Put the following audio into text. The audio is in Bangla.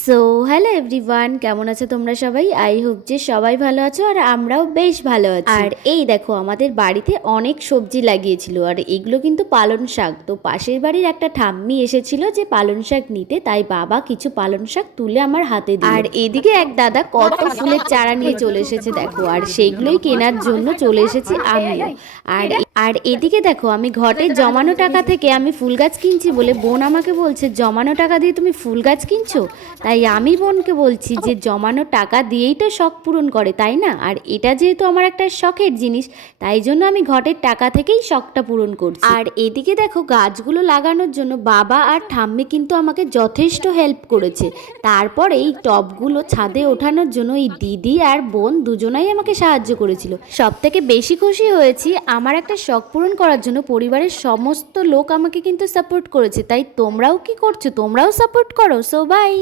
সো হ্যালো এভরিওয়ান, কেমন আছো তোমরা সবাই? আই হোপ যে সবাই ভালো আছো আর আমরাও বেশ ভালো আছি। আর এই দেখো, আমাদের বাড়িতে অনেক সবজি লাগিয়েছিল আর এগুলো কিন্তু পালং শাক। তো পাশের বাড়ির একটা ঠাম্মি এসেছিল যে পালং শাক নিতে, তাই বাবা কিছু পালং শাক তুলে আমার হাতে দিল। আর এদিকে এক দাদা কত ফুলের চারা নিয়ে চলে এসেছে দেখো, আর সেইগুলোই কেনার জন্য চলে এসেছি আমিও। আর আর এদিকে দেখো, আমি ঘটে জমানো টাকা থেকে আমি ফুল গাছ কিনছি বলে বোন আমাকে বলছে, জমানো টাকা দিয়ে তুমি ফুল গাছ কিনছো? তাই আমি বোনকে বলছি যে জমানো টাকা দিয়েই তো শখ পূরণ করে, তাই না? আর এটা যেহেতু আমার একটা শখের জিনিস, তাই জন্য আমি ঘটের টাকা থেকেই শখটা পূরণ করছি। আর এদিকে দেখো, গাছগুলো লাগানোর জন্য বাবা আর ঠাম্মি কিন্তু আমাকে যথেষ্ট হেল্প করেছে। তারপর এই টবগুলো ছাদে ওঠানোর জন্য এই দিদি আর বোন দুজনাই আমাকে সাহায্য করেছিল। সব থেকে বেশি খুশি হয়েছি আমার একটা শখ পূরণ করার জন্য পরিবারের সমস্ত লোক আমাকে কিন্তু সাপোর্ট করেছে। তাই তোমরাও কি করছো? তোমরাও সাপোর্ট করো। So by.